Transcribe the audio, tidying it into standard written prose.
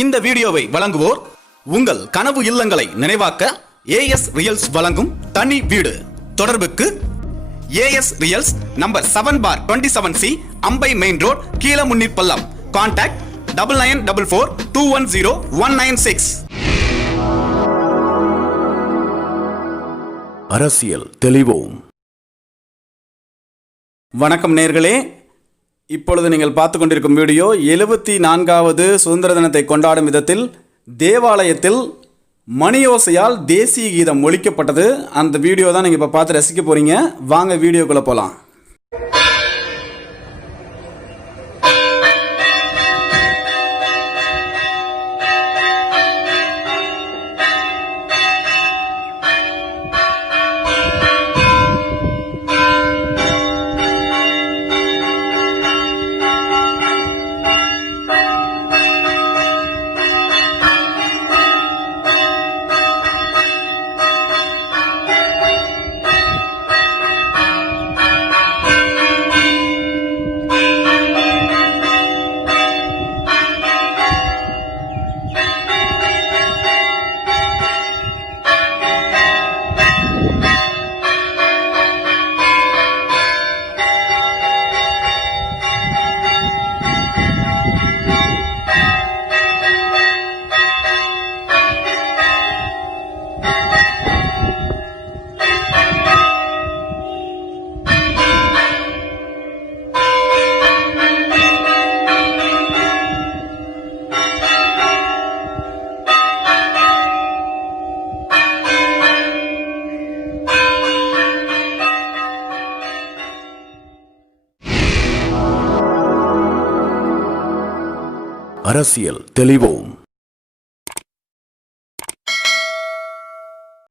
இந்த வீடியோவை வழங்குவோர் உங்கள் கனவு இல்லங்களை நினைவாக்க ஏஎஸ் ரியல்ஸ் வழங்கும் தனி வீடு. தொடர்புக்கு ஏஎஸ் ரியல்ஸ் நம்பர் 7/27C அம்பை மெயின் ரோட் கீழமுன்னிப்பள்ளம். கான்டாக்ட் 9944210196. அரசியல் தெளிவோம். வணக்கம் நேயர்களே, இப்பொழுது நீங்கள் பார்த்து கொண்டிருக்கும் வீடியோ 74வது சுதந்திர தினத்தை கொண்டாடும் விதத்தில் தேவாலயத்தில் மணியோசையால் தேசிய கீதம் ஒலிக்கப்பட்டது. அந்த வீடியோ தான் நீங்கள் இப்போ பார்த்து ரசிக்க போகிறீங்க. வாங்க வீடியோக்குள்ளே போகலாம். அரசியல் தெளிவோம்.